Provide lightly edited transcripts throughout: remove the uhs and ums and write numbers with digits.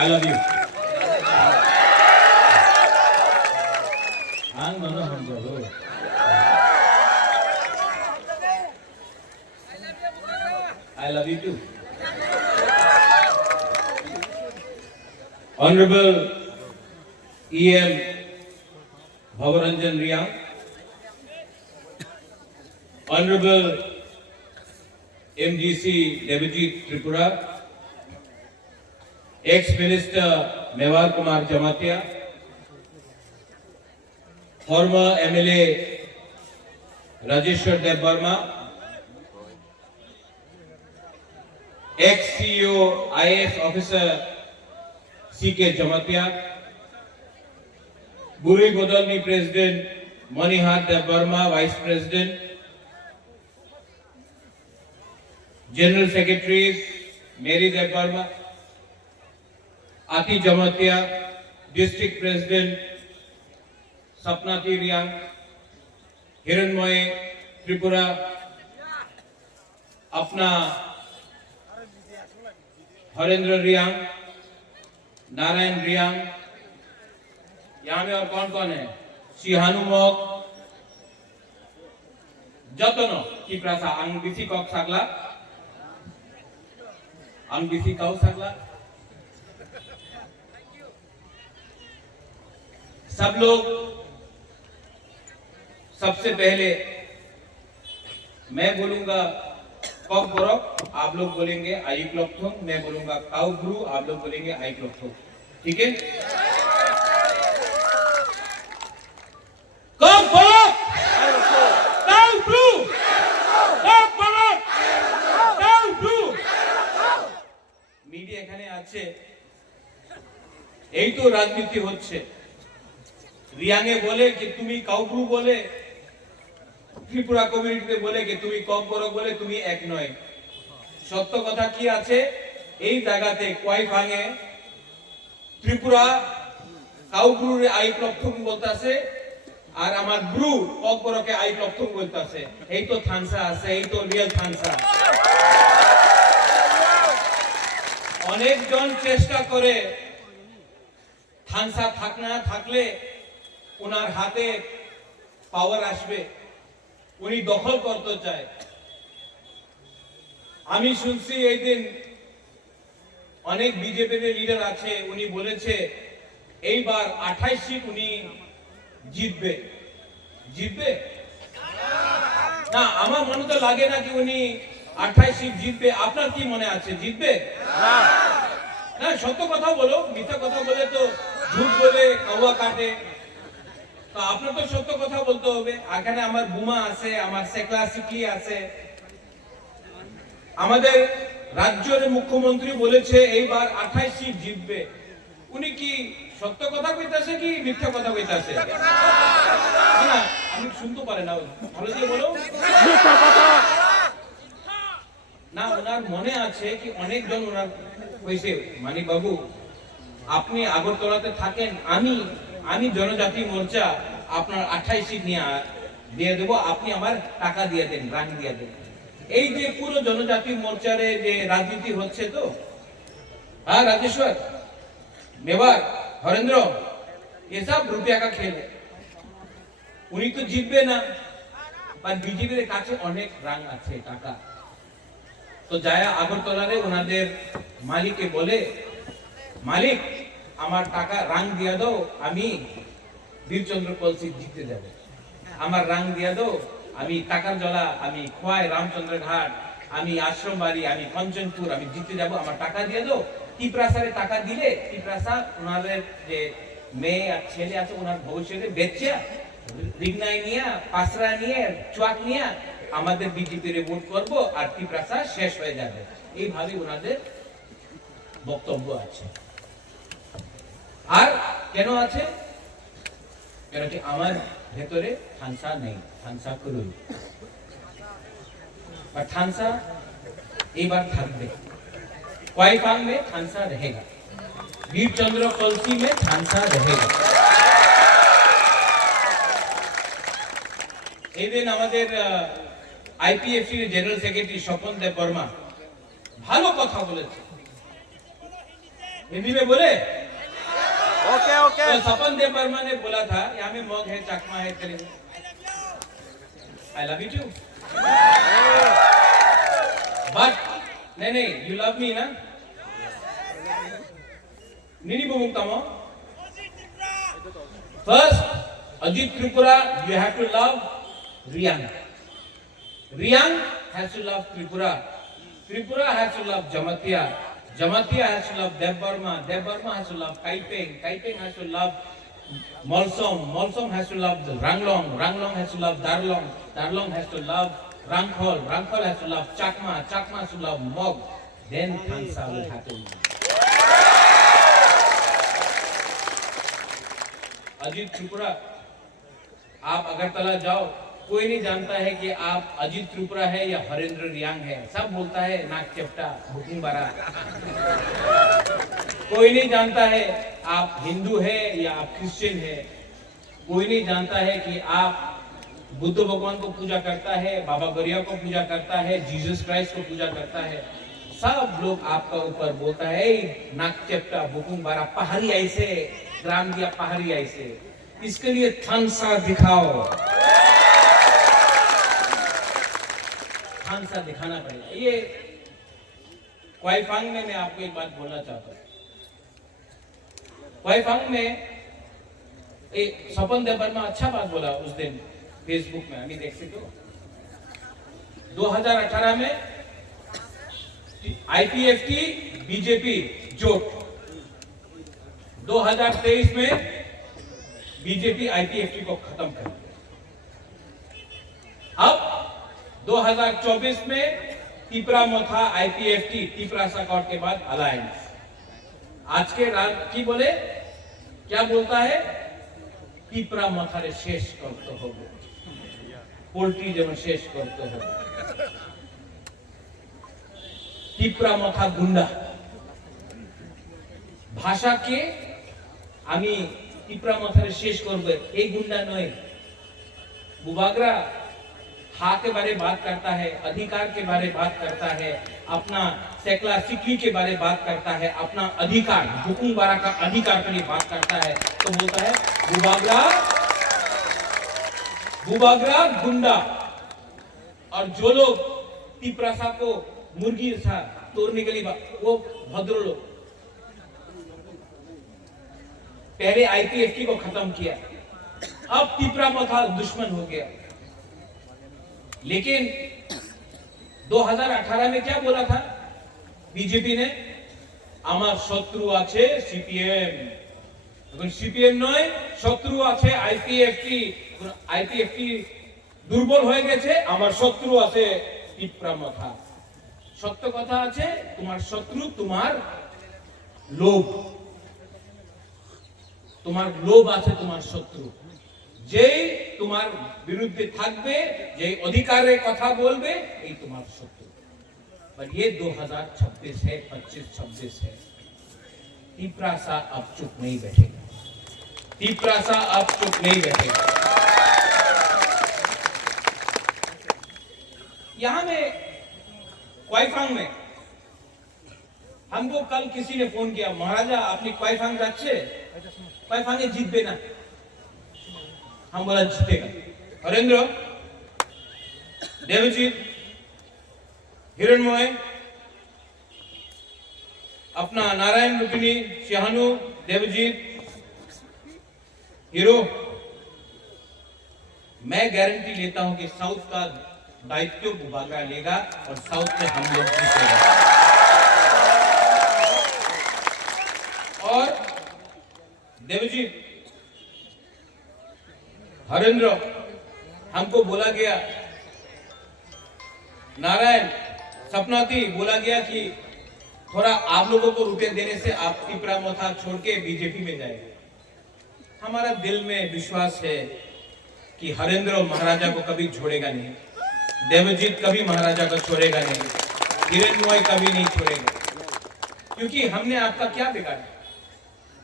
I love you. I love you too. Honorable E.M. Bhavaranjan Riyang, Honorable MGC Devajit Tripura, ex-Minister Mewar Kumar Jamatia, former MLA Rajeshwar Dev Burma, ex-CEO IAS officer C.K. Jamatia, Buri Godalni President Manihar Dev Burma, Vice President, General Secretaries Mary Dev Burma, Ati Jamatia, District President Sapnati Riyang, Hiranmoy Tripura, अपना हरेंद्र रियांग, नारायण रियांग, यहाँ में और कौन कौन है? सिहानुमोक, जतनो की Prasa अंगबिसी cock सागला, अंगबिसी कौ सागला, सब लोग सबसे पहले मैं बोलूंगा कॉक बोरक, आप लोग बोलेंगे आई क्लॉक थोंग, मैं बोलूंगा काउ ब्रू, आप लोग बोलेंगे आई क्लॉक थोंग, ठीक है? कॉक बोरक, काउ ब्रू, कॉक बोरक, काउ ब्रू। मीडिया এখানে আছে, এই তো রাজনীতি হচ্ছে। রিয়াংয়ে বলে যে তুমি কাউ ব্রু বলে, ত্রিপুরা কমিউনিটিতে বলে যে তুমি কম বড় বলে তুমি এক নয়। সত্য কথা কি আছে? এই জায়গাতে কয় ভাঙে ত্রিপুরা কাউ ব্রুরে আই প্লথুম বলতাছে আর আমার ব্রু কক বড়কে আই প্লথুম বলতাছে। এই তো থানসা আছে, এই তো রিয়েল থানসা। অনেকজন চেষ্টা করে থানসা থাকনা থাকলে ওনার হাতে পাওয়ার আসবে, উনি দখল করতে চায়। আমি শুনছি এই দিন অনেক বিজেপির লিডার আছে, উনি বলেছে এইবার 28 সিট উনি জিতবে। জিতবে না, আমার মনে তো লাগে না কি উনি 28 সিট জিতবে। আপনার কি মনে আছে জিতবে? না, সত্য কথা বলো, মিথ্যা কথা বলে তো ঝুট বলে কাওয়া কাটে। তো আপনার তো সত্য কথা বলতে হবে। এখানে আমার বুমা আছে, আমার সেকলা সিকলি আছে। আমাদের রাজ্যের মুখ্যমন্ত্রী বলেছে এইবার 28 সিট জিতবে। উনি কি সত্য কথা কইতাছে কি মিথ্যা কথা কইতাছে? না, আমি শুনতে পারে না, ভালো করে বলো। মিথ্যা কথা না, ওনার মনে আছে কি অনেকজন ওনার কইছে মানিক বাবু আপনি আগরতলাতে থাকেন, আমি জনজাতি মোর্চা আপনার 28 সিট নিয়ে দিয়ে দেবো, আপনি আমার টাকা দিয়ে দেন, রান দিয়ে দেন। এই যে পুরো জনজাতি মোর্চারে যে রাজনীতি হচ্ছে তো, হ্যাঁ राजेश्वर मेवार हरेंद्र ये सब रुपया का खेल है। उन्हीं तो जीतबे ना, पर बीजेपीर काছে অনেক রাং আছে, টাকা। তো যায় আগরতলারে ওনাদের মালিককে বলে মালিক আমার টাকা রাং দিয়া দাও, আমি বীরচন্দ্র কলসি জিতে যাবে। আমার রাং দিয়া দাও, আমি টাকার জলা, আমি খোয়াই রামচন্দ্র ঘাট, আমি আশ্রম বাড়ি, আমি কঞ্চনপুর, আমি জিতে যাব, আমার টাকা দিয়ে দাও। টিপ্রাসারে টাকা দিলে টিপ্রাসা ওনাদের যে মেয়ে আর ছেলে আছে ওনার ভবিষ্যতে বেচে রিগনাই নিয়ে, পাসরা নিয়ে, চুয়াক নিয়ে আমাদের বিজেপির ভোট করব আর টিপ্রাসা শেষ হয়ে যাবে। এইভাবে ওনাদের বক্তব্য আছে। আর কেন আছে? কেন কি আমার ভেতরে থানসা নেই, থানসা করুন। আর থানসা এবার থাকবে। क्वाईफांग में थानसा रहेगा, वीरचंद्र कलसी में थानसा रहेगा। এই দিন আমাদের আইপিএফসি জেনারেল সেক্রেটারি স্বপন দেব বর্মা ভালো কথা বলেছে। हिंदी में बोले। Okay okay. तो सपन देव वर्मा ने बोला था, यहाँ में मग है, चकमा है, Telugu, I love you too. But नहीं, यू लव मी ना? Nini bumung tamo. First, Ajit Tripura, you have to love Riyang. Riyang has to love Tripura. Tripura has to love Jamatia. Jamatia has to love Dev Burma. Dev Burma has to love Kaipeng. Kaipeng has to love Molsom. Molsom has to love Ranglong. Ranglong has to love Darlong. Darlong has to love Rangkhol. Rangkhol has to love Chakma. Chakma has to love Mog. Then Khansa will happen. Ajit Tripura, आप अगरतला जाओ, कोई नहीं जानता है कि आप अजीत त्रिपुरा है या हरेंद्र रियांग है। सब बोलता है नाक चपटा, बुकिंग बारा। कोई नहीं जानता है आप हिंदू है या आप क्रिश्चियन है। कोई नहीं जानता है कि आप बुद्ध भगवान को पूजा करता है, बाबा गरिया को पूजा करता है, जीसस क्राइस्ट को पूजा करता है। सब लोग आपका ऊपर बोलता है नाक चपटा, बुकिंग बारा, पहाड़ी ऐसे, ग्राम दिया पहाड़ी ऐसे। इसके लिए थानसा दिखाओ, थानसा दिखाना पड़ेगा। ये क्वाइफांग में मैं आपको एक बात बोलना चाहता हूँ। क्वाइफांग में एक सपन देव वर्मा अच्छा बात बोला उस दिन फेसबुक में, अभी देख सकते हो। 2018 में आईपीएफ की बीजेपी जोट, 2023 में बीजेपी आईपीएफटी को खत्म कर दिया। अब 2024 में तिपरा मोथा आईपीएफटी, तिपरा साकौट के बाद अलायंस। आज के रात की बोले क्या बोलता है, तिपरा मोथा रे शेष करते हो, पोल्ट्री जब शेष करते हो, तिपरा मोथा गुंडा भाषा के আমি টিপরা মাথারে শেষ করবে, এই गुंडा नয়। बुबागरा हा के बारे बात करता है, अधिकार के बारे बात करता है, अपना सेकला सिक्की के बारे बात करता है, अपना अधिकार हुकुम बारा का अधिकार के लिए बात करता है। तो बोलता है बुबागरा गुंडा। और जो लोग टिपरासा को मुर्गी सा तोड़ने के लिए वो भद्र लोग, पहले आईपीएफटी को खत्म किया, अब तिपरा मोथा दुश्मन हो गया। लेकिन 2018 में क्या बोला था बीजेपी ने, আমার শত্রু আছে সিপিএম। এখন সিপিএম নয়, শত্রু আছে আইপিএফটি। আইপিএফটি দুর্বল হয়ে গেছে, আমার শত্রু আছে টিপরা মাথা। সত্য কথা আছে, তোমার শত্রু তোমার লোভ, তোমার লোভ আছে তোমার শত্রু। যেই তোমার বিরুদ্ধে থাকবে, যেই অধিকারের কথা বলবে, এই তোমার শত্রু। पर ये 2026 है, 25-26 है। तिपरासा अब चुप नहीं बैठेगा, तिपरासा अब चुप नहीं बैठेगा। यहां में क्वाइफांग में हमको कल किसी ने फोन किया, महाराजा अपनी क्वाइफांग যাচ্ছে, क्वाइफांगे जीतबे ना। हम बोला जीतेगा। हरेंद्र, देवजीत, हिरणमय, अपना नारायण रुक्मिणी, शाहनु, देवजीत, हीरो, मैं गारंटी लेता हूं कि साउथ का दायित्व बुबागरा लेगा और साउथ में हम लोग जीतेंगे। और देवजीत, हरेंद्र, हमको बोला गया, नारायण, सपना थी, बोला गया कि थोड़ा आप लोगों को रुपए देने से आप तिपरा मोथा छोड़ के बीजेपी में जाएंगे। हमारा दिल में विश्वास है कि हरेंद्र महाराजा को कभी छोड़ेगा नहीं, देवजीत कभी महाराजा को छोड़ेगा नहीं, हिरणमय कभी नहीं छोड़ेगा। क्योंकि हमने आपका क्या बिगाड़ा,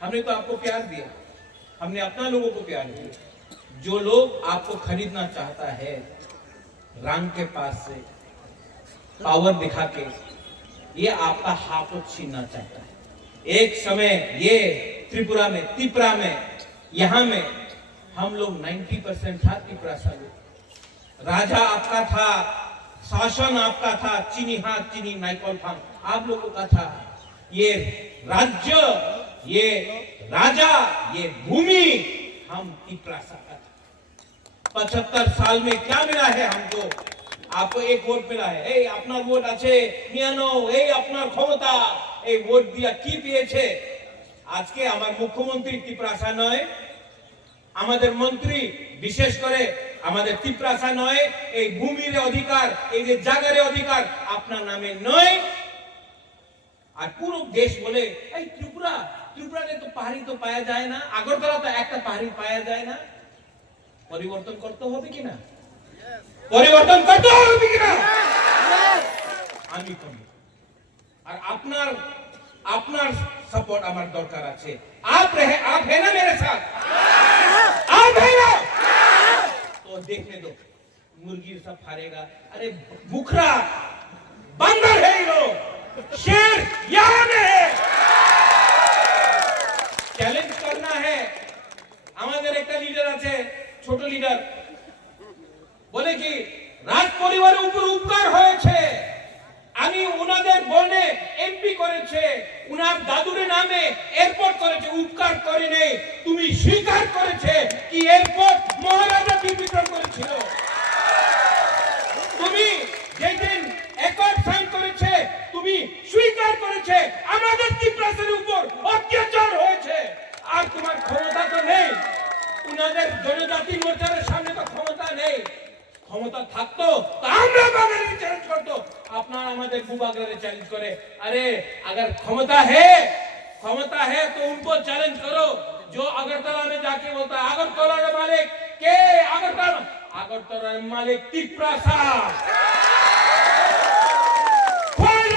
हमने तो आपको प्यार दिया, हमने अपना लोगों को प्यार दिया। जो लोग आपको खरीदना चाहता है रंग के पास से, पावर दिखा के, ये आपका हाथ छीनना चाहता है। एक समय ये त्रिपुरा में यहाँ में हम लोग 90% था त्रिपुरा लोग। राजा आपका था, शासन आपका था, चीनी हाथ चीनी नाइकॉल फांग आप लोगों का था। ये राज्य, ये राजा, ये भूमि हम त्रिपुरा का था। 75 साल में क्या मिला है हमको? आपको एक वोट मिला है। এই আপনার ভোট আছে নিয়ানো, এই আপনার ক্ষমতা, এই ভোট দিয়া কি পেয়েছে? আজকে আমার মুখ্যমন্ত্রী ত্রিপুরা নয়, আমাদের মন্ত্রী বিশেষ করে আমাদের ত্রিপুরা নয়, এই ভূমির অধিকার, এই যে জায়গার অধিকার আপনার নামে নয়। আর পুরো দেশ বলে এই ত্রিপুরাতে তো পাহাড়ি তো পাওয়া যায় না, আগরতলা তো একটা পাহাড়ি পাওয়া যায় না। পরিবর্তন করতে হবে কিনা? পরিবর্তন করতে হবে কিনা? আমি করি। আর আপনার সাপোর্ট আমার দরকার আছে। आप है ना मेरे साथ? आप है ना? तो देखने दो, मुर्गी सब फाड़ेगा। अरे बुखरा बंदर है ये लोग, शेर यहाँ में है। চ্যালেঞ্জ करना है। আমাদের একটা লিডার আছে, ছোট লিডার, বলে কি রাজ পরিবারের উপর উপকার হয়েছে, আমি উনাদের বনে এমপি করেছে, উনার দাদুর নামে এয়ারপোর্ট করেছে, উপকার করে নেই। তুমি স্বীকার করেছে কি এয়ারপোর্ট মহারাজা বিতরণ করেছিল? তুমি যেদিন একর্ড সাইন করেছে, তুমি স্বীকার করেছে আমাদের ত্রিপুরার উপর অত্যাচার হয়েছে। আর তোমার ক্ষমতা তো নেই, উনাদের জনজাতি মোর্চার সামনে তো ক্ষমতা নেই। ক্ষমতা থাকতো তো আমরা বাঙালি চ্যালেঞ্জ করতো, আপনারা আমাদের ভূভাগরে চ্যালেঞ্জ করে। अरे अगर क्षमता है तो उनको चैलेंज करो। जो अगरतला में जाके बोलता है अगरतला का मालिक के, अगरतला मालिक त्रिपुरा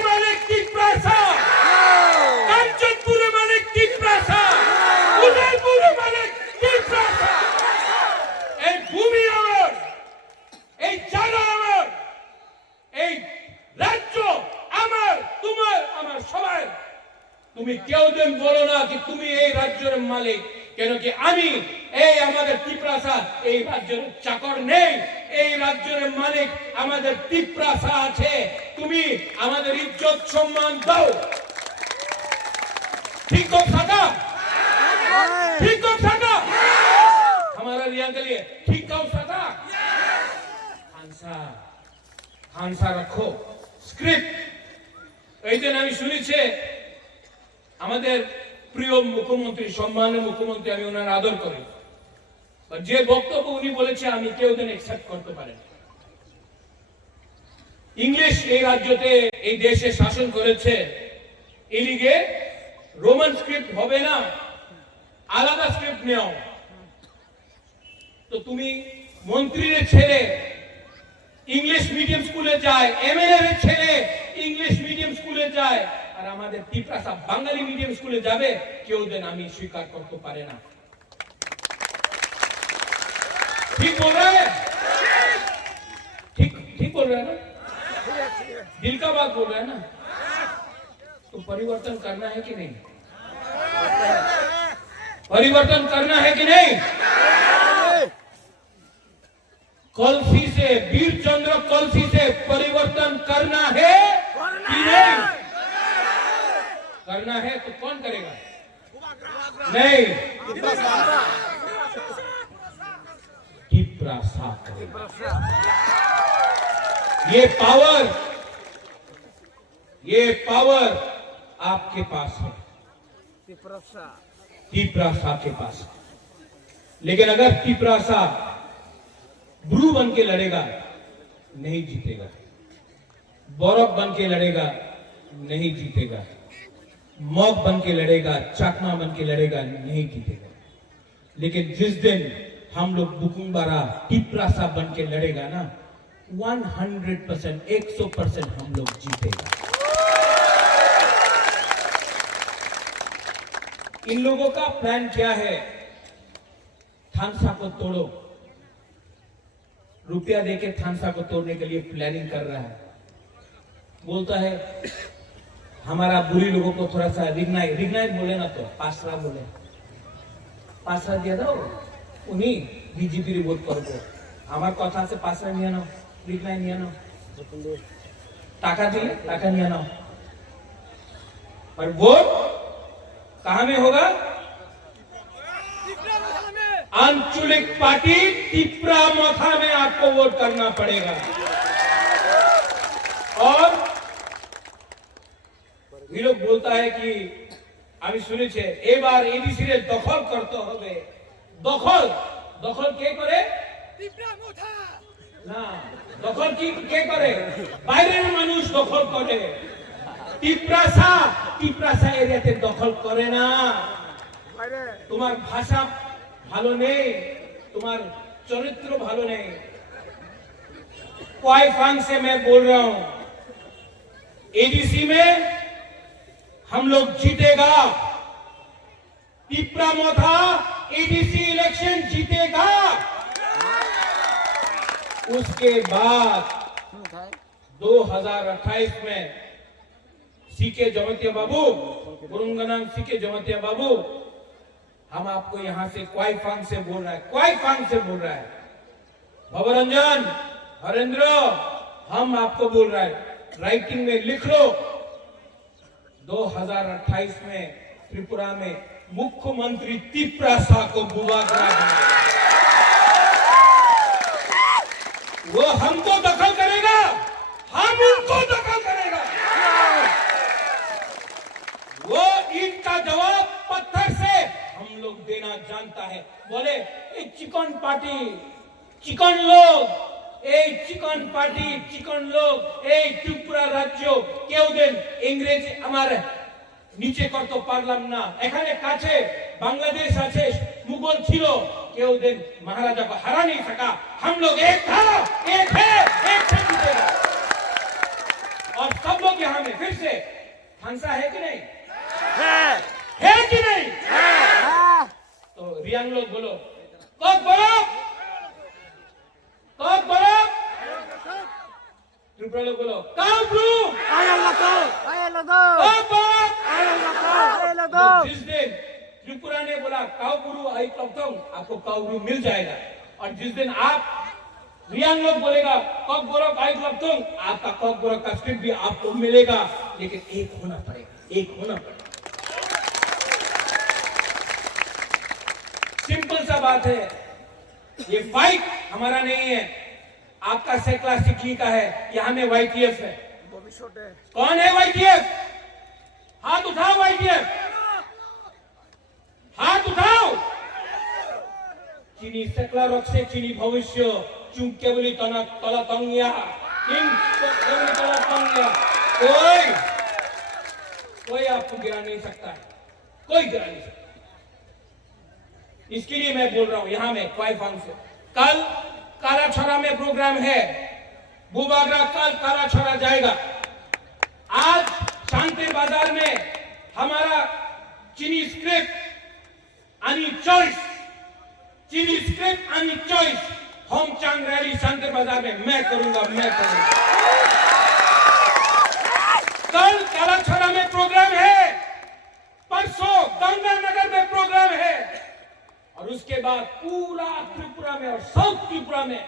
मालिक त्रिपुरा, कांचनपुर मालिक त्रिपुरा, उदयपुर मालिक त्रिपुरा। এই ভূমি আমার, এই জায়গা আমার, এই রাজ্য আমার, তোমার আমার সবার। তুমি কেউ দিন বলো না কি তুমি এই রাজ্যের মালিক, কেন কি আমি এই আমাদের ত্রিপুরা এই রাজ্যের চাকর নেই, এই রাজ্যের মালিক আমাদের ত্রিপুরা আছে। তুমি আমাদের ইজ্জত সম্মান দাও। ঠিক हो सका? ठीक हो सका? हमारा रिया के लिए ठीक हो सका? খানসা রাখো স্ক্রিপ্ট। এই দিন আমি শুনেছি আমাদের প্রিয় মুখ্যমন্ত্রী, সম্মানীয় মুখ্যমন্ত্রী, আমি ওনার আদর করি, যে বক্তব্য উনি বলেছে আমি কেউ দিন একসেপ্ট করতে পারেন। ইংলিশ এই রাজ্যতে এই দেশে শাসন করেছে, এলিগে রোমান স্ক্রিপ্ট হবে না, আলাদা স্ক্রিপ্ট নেও। তো তুমি মন্ত্রীর ছেলে इंग्लिश मीडियम स्कूले जाए, एमएलए ছেলে इंग्लिश मीडियम स्कूले जाए, আর আমাদের ত্রিপুরা বাঙালি মিডিয়াম স্কুলে যাবে, কেউ দেন আমি স্বীকার করতে পারে না। ठीक बोल रहा है? ठीक बोल रहा है ना? दिल का बात बोल रहा है ना? तो परिवर्तन करना है कि नहीं? परिवर्तन करना है कि नहीं? कलसी से, वीर चंद्र कलसी से परिवर्तन करना है कि नहीं? करना है तो कौन करेगा? नहीं, त्रिपुरा करेगा। ये पावर आपके पास है, त्रिपुरा के पास है। लेकिन अगर त्रिपुरा ब्रू बन के लड़ेगा नहीं जीतेगा, बौरव बन के लड़ेगा नहीं जीतेगा, मॉग बन के लड़ेगा, चाकमा बन के लड़ेगा नहीं जीतेगा। लेकिन जिस दिन हम लोग बुकुंबारा टिप्रासा बन के लड़ेगा ना, 100%, 100% हम लोग जीतेगा। इन लोगों का प्लान क्या है? थानसा को तोड़ो, रुपया देके थानसा को तोड़ने के लिए प्लानिंग कर रहा है। बोलता है हमारा बुरी लोगों को थोड़ा सा रिग्नाइट बोले ना तो पासरा बोले पासरा দিয়ে দাও উনি বিজেপির ভোট করবে আমার কথা আছে পাসরা নিয়ে নাও রিগ্নাইট নিয়ে নাও টাকা দিলে টাকা নিয়ে নাও पर वोट कहां में होगा आंचलिक पार्टी तिपरा मोथा में आपको वोट करना पड़ेगा और ये लोग बोलता है कि আমি শুনেছি এবার এডিসি এর দখল করতে হবে দখল দখল কে করে তিপরা মোথা না দখল কি কে করে বাইরের মানুষ দখল করে টিপ্রাসা এরিয়াতে দখল করে না তোমার ভাষা ভালো নেই তোমার চরিত্র ভালো নেই क्वाइफांग से मैं बोल रहा हूं एडीसी में हम लोग जीतेगा टिपरा मोथा एडीसी इलेक्शन जीतेगा उसके बाद 2028 में सीके जमतिया बाबू गुरुंगनाम सीके जमतिया बाबू हम आपको यहां से क्वाइफांग से बोल रहा है क्वाइफांग से बोल रहा है भवरंजन हरेंद्र हम आपको बोल रहा है राइटिंग में लिख लो 2028 में त्रिपुरा में मुख्यमंत्री तिपरासा को बुबागरा वो हमको दखल करेगा हम उनको दखल करेगा वो इनका जवाब पत्थर से हम लोग देना जानता है बोले ये चिकन पार्टी चिकन लोग এই চিকন পার্টি চিকন লোক এই ত্রিপুরা রাজ্য কেউ দিন ইংরেজ আমার নিচে করতে পারলাম না এখানে কাছে বাংলাদেশ আছে মুঘল ছিল কেউ দিন महाराजा को हरा नहीं सका हम लोग एक था एक है एक से जीतेगा और सब लोग यहाँ में फिर से हंसा है कि नहीं है कि नहीं तो रियांग लोग बोलो कब बोलो कब बोलो त्रिपुरा लोग बोलो कब ब्रू आया लगो कब बोलो आया लगो जिस दिन त्रिपुरा ने बोला काउबुरु आई कब्तों आपको काउबुरु मिल जाएगा और जिस दिन आप रियांग लोग बोलेगा कब बोलो आई कब्तों आपका कब बोलो का स्क्रिप्ट भी आपको मिलेगा लेकिन एक होना पड़ेगा एक होना पड़ेगा सिंपल सा बात है ये फाइट हमारा नहीं है आपका सेक्ला सिकली का है यहाँ में वाईटीएफ है कौन है वाईटीएफ हाथ उठाओ वाईटीएफ हाथ उठाओ चीनी सेक्ला रॉक से चीनी भविष्य चुंके बोली तना तला तंगिया किंग बोली तला तंगिया कोई आपको गिरा नहीं सकता है कोई गिरा नहीं सकता इसके लिए मैं बोल रहा हूं यहां में क्वाइफांग से कल काराछोरा में प्रोग्राम है बुबागरा कल काराछोरा जाएगा आज शांति बाजार में हमारा चीनी स्क्रिप्ट आणि चॉइस चीनी स्क्रिप्ट आणि चॉइस होम चांग रैली शांति बाजार में मैं करूंगा कल काराछोरा में प्रोग्राम है परसों गंगानगर में प्रोग्राम है और उसके बाद पूरा त्रिपुरा में और साउथ त्रिपुरा में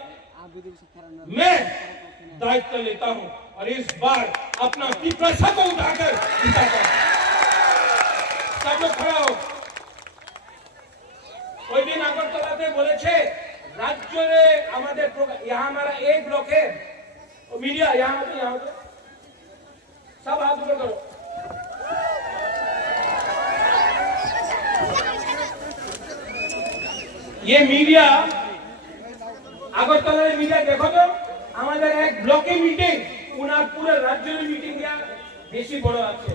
मैं दायित्व लेता हूं और इस बार अपना तिपरासा को उठाकर जिताता हूं सब लोग खड़ा हो कोई दिन আগরতলাতে বলেছে রাজ্যে আমাদের यहाँ हमारा एक ब्लॉक है मीडिया यहाँ सब हाथ ऊपर करो ये मीडिया আগরতলার মিডিয়া দেখো তো আমাদের এক ব্লকে মিটিং উনার পুরো রাজ্যের মিটিং या বেশি বড় আছে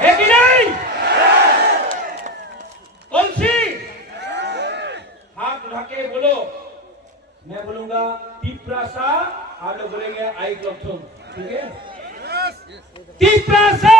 है कि नहीं कौन सी हाथ उठा के बोलो मैं बोलूंगा तिपरासा आप लोग बोलेंगे आई क्लब ठीक है तिपरासा